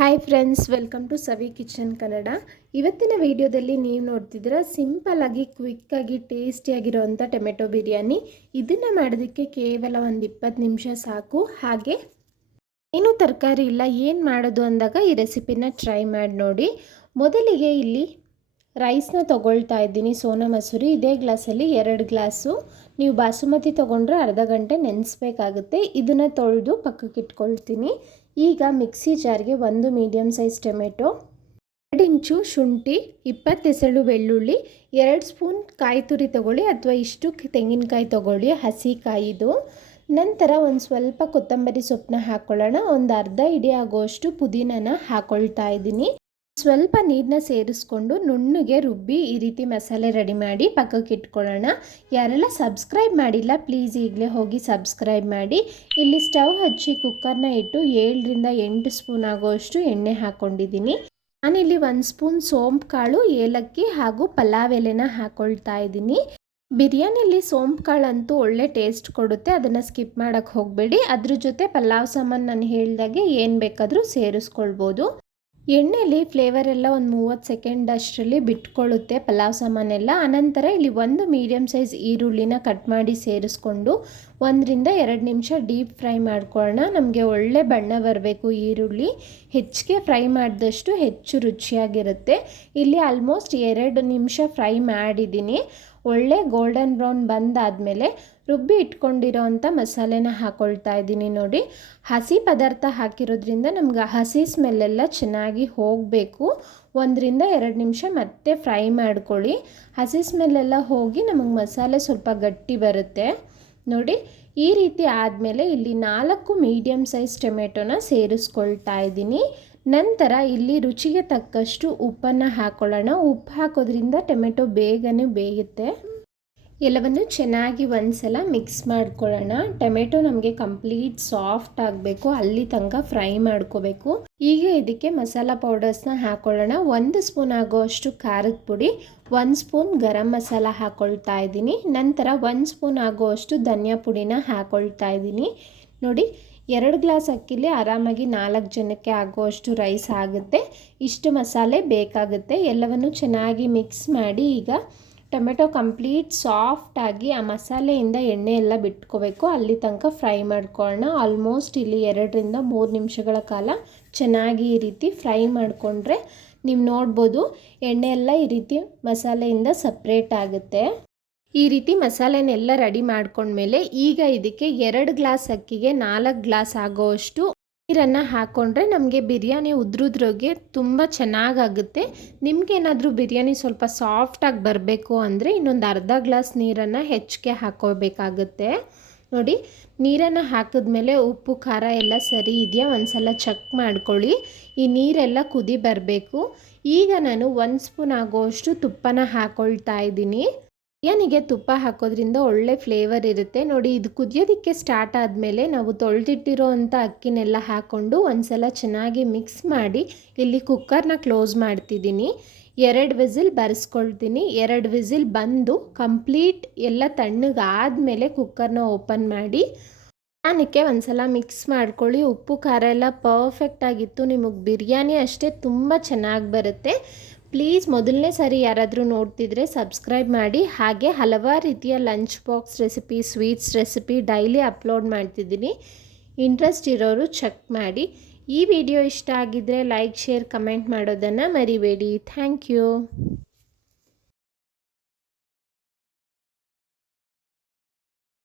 Hi friends welcome to Savi kitchen Kannada ಇವತ್ತಿನ ವಿಡಿಯೋದಲ್ಲಿ ನೀವು ನೋಡ್ತಿದ್ದೀರ ಸಿಂಪಲ್ ಆಗಿ ಕ್ವಿಕ್ಕಾಗಿ ಟೇಸ್ಟಿಯಾಗಿರೋವಂಥ ಟೊಮೆಟೊ ಬಿರಿಯಾನಿ. ಇದನ್ನು ಮಾಡೋದಕ್ಕೆ ಕೇವಲ ಒಂದು ಇಪ್ಪತ್ತು ನಿಮಿಷ ಸಾಕು. ಹಾಗೆ ಏನೂ ತರಕಾರಿ ಇಲ್ಲ, ಏನು ಮಾಡೋದು ಅಂದಾಗ ಈ ರೆಸಿಪಿನ ಟ್ರೈ ಮಾಡಿ ನೋಡಿ. ಮೊದಲಿಗೆ ಇಲ್ಲಿ ರೈಸ್ನ ತೊಗೊಳ್ತಾ ಇದ್ದೀನಿ, ಸೋನಾ ಮಸೂರಿ. ಇದೇ ಗ್ಲಾಸಲ್ಲಿ ಎರಡು ಗ್ಲಾಸು ನೀವು ಬಾಸುಮತಿ ತೊಗೊಂಡ್ರೆ ಅರ್ಧ ಗಂಟೆ ನೆನೆಸ್ಬೇಕಾಗುತ್ತೆ. ಇದನ್ನು ತೊಳೆದು ಪಕ್ಕಕ್ಕೆ ಇಟ್ಕೊಳ್ತೀನಿ. ಈಗ ಮಿಕ್ಸಿ ಜಾರ್ಗೆ ಒಂದು ಮೀಡಿಯಮ್ ಸೈಜ್ ಟೊಮೆಟೊ ಎರಡು ಇಂಚು ಶುಂಠಿ, ಇಪ್ಪತ್ತು ಎಸಳು ಬೆಳ್ಳುಳ್ಳಿ, ಎರಡು ಸ್ಪೂನ್ ಕಾಯಿ ತುರಿ ತೊಗೊಳ್ಳಿ ಅಥವಾ ಇಷ್ಟು ತೆಂಗಿನಕಾಯಿ ತೊಗೊಳ್ಳಿ, ಹಸಿ ಕಾಯಿದು. ನಂತರ ಒಂದು ಸ್ವಲ್ಪ ಕೊತ್ತಂಬರಿ ಸೊಪ್ಪನ್ನ ಹಾಕ್ಕೊಳ್ಳೋಣ ಒಂದು ಅರ್ಧ ಇಡಿ ಆಗೋಷ್ಟು ಪುದೀನನ ಹಾಕ್ಕೊಳ್ತಾ ಇದ್ದೀನಿ. ಸ್ವಲ್ಪ ನೀರನ್ನ ಸೇರಿಸ್ಕೊಂಡು ನುಣ್ಣಗೆ ರುಬ್ಬಿ ಈ ರೀತಿ ಮಸಾಲೆ ರೆಡಿ ಮಾಡಿ ಪಕ್ಕಕ್ಕೆ ಇಟ್ಕೊಳ್ಳೋಣ. ಯಾರೆಲ್ಲ ಸಬ್ಸ್ಕ್ರೈಬ್ ಮಾಡಿಲ್ಲ ಪ್ಲೀಸ್ ಈಗಲೇ ಹೋಗಿ ಸಬ್ಸ್ಕ್ರೈಬ್ ಮಾಡಿ. ಇಲ್ಲಿ ಸ್ಟವ್ ಹಚ್ಚಿ ಕುಕ್ಕರ್ನ ಇಟ್ಟು ಏಳರಿಂದ ಎಂಟು ಸ್ಪೂನ್ ಆಗೋಷ್ಟು ಎಣ್ಣೆ ಹಾಕ್ಕೊಂಡಿದ್ದೀನಿ ನಾನಿಲ್ಲಿ ಒಂದು ಸ್ಪೂನ್ ಸೋಂಪು ಕಾಳು, ಏಲಕ್ಕಿ ಹಾಗೂ ಪಲಾವ್ ಎಲೆನ ಹಾಕ್ಕೊಳ್ತಾ ಇದ್ದೀನಿ. ಬಿರಿಯಾನಿಲಿ ಸೋಂಪು ಕಾಳಂತೂ ಒಳ್ಳೆ ಟೇಸ್ಟ್ ಕೊಡುತ್ತೆ, ಅದನ್ನು ಸ್ಕಿಪ್ ಮಾಡೋಕ್ಕೆ ಹೋಗಬೇಡಿ. ಅದ್ರ ಜೊತೆ ಪಲಾವ್ ಸಾಮಾನು ನಾನು ಹೇಳಿದಾಗೆ ಏನು ಬೇಕಾದರೂ ಸೇರಿಸ್ಕೊಳ್ಬೋದು. ಎಣ್ಣೆಲಿ ಫ್ಲೇವರ್ ಎಲ್ಲ ಒಂದು ಮೂವತ್ತು ಸೆಕೆಂಡ್ ಅಷ್ಟರಲ್ಲಿ ಬಿಟ್ಕೊಳ್ಳುತ್ತೆ ಪಲಾವ್ ಸಾಮಾನೆಲ್ಲ. ಅನಂತರ ಇಲ್ಲಿ ಒಂದು ಮೀಡಿಯಮ್ ಸೈಜ್ ಈರುಳ್ಳಿನ ಕಟ್ ಮಾಡಿ ಸೇರಿಸ್ಕೊಂಡು ಒಂದರಿಂದ ಎರಡು ನಿಮಿಷ ಡೀಪ್ ಫ್ರೈ ಮಾಡ್ಕೊಳ್ಳೋಣ ನಮಗೆ ಒಳ್ಳೆ ಬಣ್ಣ ಬರಬೇಕು ಈರುಳ್ಳಿ. ಹೆಚ್ಚಿಗೆ ಫ್ರೈ ಮಾಡಿದಷ್ಟು ಹೆಚ್ಚು ರುಚಿಯಾಗಿರುತ್ತೆ. ಇಲ್ಲಿ ಆಲ್ಮೋಸ್ಟ್ ಎರಡು ನಿಮಿಷ ಫ್ರೈ ಮಾಡಿದ್ದೀನಿ. ಒಳ್ಳೆ ಗೋಲ್ಡನ್ ಬ್ರೌನ್ ಬಂದಾದಮೇಲೆ ರುಬ್ಬಿ ಇಟ್ಕೊಂಡಿರೋ ಅಂಥ ಮಸಾಲೆನ ಹಾಕ್ಕೊಳ್ತಾ ಇದ್ದೀನಿ ನೋಡಿ. ಹಸಿ ಪದಾರ್ಥ ಹಾಕಿರೋದ್ರಿಂದ ನಮ್ಗೆ ಹಸಿ ಸ್ಮೆಲ್ಲೆಲ್ಲ ಚೆನ್ನಾಗಿ ಹೋಗಬೇಕು. ಒಂದರಿಂದ ಎರಡು ನಿಮಿಷ ಮತ್ತೆ ಫ್ರೈ ಮಾಡ್ಕೊಳ್ಳಿ. ಹಸಿ ಸ್ಮೆಲ್ಲೆಲ್ಲ ಹೋಗಿ ನಮಗೆ ಮಸಾಲೆ ಸ್ವಲ್ಪ ಗಟ್ಟಿ ಬರುತ್ತೆ. ನೋಡಿ, ಈ ರೀತಿ ಆದಮೇಲೆ ಇಲ್ಲಿ ನಾಲ್ಕು ಮೀಡಿಯಮ್ ಸೈಜ್ ಟೊಮೆಟೊನ ಸೇರಿಸ್ಕೊಳ್ತಾ ಇದ್ದೀನಿ. ನಂತರ ಇಲ್ಲಿ ರುಚಿಗೆ ತಕ್ಕಷ್ಟು ಉಪ್ಪನ್ನು ಹಾಕೊಳ್ಳೋಣ. ಉಪ್ಪು ಹಾಕೋದ್ರಿಂದ ಟೊಮೆಟೊ ಬೇಗನೆ ಬೇಯುತ್ತೆ. ಎಲ್ಲವನ್ನು ಚೆನ್ನಾಗಿ ಒಂದ್ಸಲ ಮಿಕ್ಸ್ ಮಾಡ್ಕೊಳ್ಳೋಣ. ಟೊಮೆಟೊ ನಮಗೆ ಕಂಪ್ಲೀಟ್ ಸಾಫ್ಟ್ ಆಗಬೇಕು. ಅಲ್ಲಿ ತನಕ ಫ್ರೈ ಮಾಡ್ಕೋಬೇಕು. ಈಗ ಇದಕ್ಕೆ ಮಸಾಲ ಪೌಡರ್ಸ್ನ ಹಾಕೊಳ್ಳೋಣ. ಒಂದು ಸ್ಪೂನ್ ಆಗೋಷ್ಟು ಖಾರದ ಪುಡಿ, ಒಂದು ಸ್ಪೂನ್ ಗರಂ ಮಸಾಲ ಹಾಕ್ಕೊಳ್ತಾ ಇದ್ದೀನಿ. ನಂತರ ಒಂದು ಸ್ಪೂನ್ ಆಗೋಷ್ಟು ಧನಿಯಾ ಪುಡಿನ ಹಾಕ್ಕೊಳ್ತಾ ಇದ್ದೀನಿ. ನೋಡಿ, ಎರಡು ಗ್ಲಾಸ್ ಅಕ್ಕಿಲಿ ಆರಾಮಾಗಿ ನಾಲ್ಕು ಜನಕ್ಕೆ ಆಗೋಷ್ಟು ರೈಸ್ ಆಗುತ್ತೆ. ಇಷ್ಟು ಮಸಾಲೆ ಬೇಕಾಗುತ್ತೆ. ಎಲ್ಲವನ್ನು ಚೆನ್ನಾಗಿ ಮಿಕ್ಸ್ ಮಾಡಿ ಈಗ ಟೊಮೆಟೊ ಕಂಪ್ಲೀಟ್ ಸಾಫ್ಟಾಗಿ ಆ ಮಸಾಲೆಯಿಂದ ಎಣ್ಣೆ ಎಲ್ಲ ಬಿಟ್ಕೋಬೇಕು. ಅಲ್ಲಿ ತನಕ ಫ್ರೈ ಮಾಡ್ಕೊಳ್ಳೋಣ. ಆಲ್ಮೋಸ್ಟ್ ಇಲ್ಲಿ ಎರಡರಿಂದ ಮೂರು ನಿಮಿಷಗಳ ಕಾಲ ಚೆನ್ನಾಗಿ ಈ ರೀತಿ ಫ್ರೈ ಮಾಡಿಕೊಂಡ್ರೆ ನೀವು ನೋಡ್ಬೋದು ಎಣ್ಣೆ ಎಲ್ಲ ಈ ರೀತಿ ಮಸಾಲೆಯಿಂದ ಸಪ್ರೇಟ್ ಆಗುತ್ತೆ. ಈ ರೀತಿ ಮಸಾಲೆನೆಲ್ಲ ರೆಡಿ ಮಾಡ್ಕೊಂಡ್ಮೇಲೆ ಈಗ ಇದಕ್ಕೆ ಎರಡು ಗ್ಲಾಸ್ ಅಕ್ಕಿಗೆ ನಾಲ್ಕು ಗ್ಲಾಸ್ ಆಗೋಷ್ಟು ನೀರನ್ನು ಹಾಕ್ಕೊಂಡ್ರೆ ನಮಗೆ ಬಿರಿಯಾನಿ ಉದ್ರುದ್ರೋಗೆ ತುಂಬ ಚೆನ್ನಾಗಾಗುತ್ತೆ. ನಿಮಗೇನಾದರೂ ಬಿರಿಯಾನಿ ಸ್ವಲ್ಪ ಸಾಫ್ಟಾಗಿ ಬರಬೇಕು ಅಂದರೆ ಇನ್ನೊಂದು ಅರ್ಧ ಗ್ಲಾಸ್ ನೀರನ್ನು ಹೆಚ್ಚಿಗೆ ಹಾಕೋಬೇಕಾಗುತ್ತೆ ನೋಡಿ, ನೀರನ್ನು ಹಾಕಿದ್ಮೇಲೆ ಉಪ್ಪು, ಖಾರ ಎಲ್ಲ ಸರಿ ಇದೆಯಾ? ಒಂದು ಸಲ ಚೆಕ್ ಮಾಡ್ಕೊಳ್ಳಿ. ಈ ನೀರೆಲ್ಲ ಕುದಿ ಬರಬೇಕು. ಈಗ ನಾನು ಒಂದು ಸ್ಪೂನ್ ಆಗೋಷ್ಟು ತುಪ್ಪನ ಹಾಕ್ಕೊಳ್ತಾ ಇದ್ದೀನಿ. ಬಿರಿಯಾನಿಗೆ ತುಪ್ಪ ಹಾಕೋದ್ರಿಂದ ಒಳ್ಳೆ ಫ್ಲೇವರ್ ಇರುತ್ತೆ. ನೋಡಿ, ಇದು ಕುದಿಯೋದಕ್ಕೆ ಸ್ಟಾರ್ಟ್ ಆದಮೇಲೆ ನಾವು ತೊಳೆದಿಟ್ಟಿರೋ ಅಂಥ ಅಕ್ಕಿನೆಲ್ಲ ಹಾಕ್ಕೊಂಡು ಒಂದ್ಸಲ ಚೆನ್ನಾಗಿ ಮಿಕ್ಸ್ ಮಾಡಿ ಇಲ್ಲಿ ಕುಕ್ಕರ್ನ ಕ್ಲೋಸ್ ಮಾಡ್ತಿದ್ದೀನಿ. ಎರಡು ವಿಸಿಲ್ ಬರೆಸ್ಕೊಳ್ತೀನಿ. ಎರಡು ವಿಸಿಲ್ ಬಂದು ಕಂಪ್ಲೀಟ್ ಎಲ್ಲ ತಣ್ಣಗಾದಮೇಲೆ ಕುಕ್ಕರ್ನ ಓಪನ್ ಮಾಡಿ ಒಂದು ಒಂದ್ಸಲ ಮಿಕ್ಸ್ ಮಾಡ್ಕೊಳ್ಳಿ. ಉಪ್ಪು, ಖಾರ ಎಲ್ಲ ಪರ್ಫೆಕ್ಟ್ ಆಗಿತ್ತು. ನಿಮಗೆ ಬಿರಿಯಾನಿ ಅಷ್ಟೇ ತುಂಬ ಚೆನ್ನಾಗಿ ಬರುತ್ತೆ. ಪ್ಲೀಸ್ ಮೊದಲನೇ ಸಾರಿ ಯಾರಾದರೂ ನೋಡ್ತಿದ್ರೆ ಸಬ್ಸ್ಕ್ರೈಬ್ ಮಾಡಿ. ಹಾಗೆ ಹಲವಾರು ರೀತಿಯ lunch box recipe, sweets recipe daily upload ಮಾಡ್ತಿದ್ದೀನಿ. ಇಂಟ್ರೆಸ್ಟ್ ಇರೋರು ಚೆಕ್ ಮಾಡಿ. ಈ ವಿಡಿಯೋ ಇಷ್ಟ ಆಗಿದ್ದರೆ ಲೈಕ್, ಶೇರ್, ಕಮೆಂಟ್ ಮಾಡೋದನ್ನು ಮರಿಬೇಡಿ. Thank you.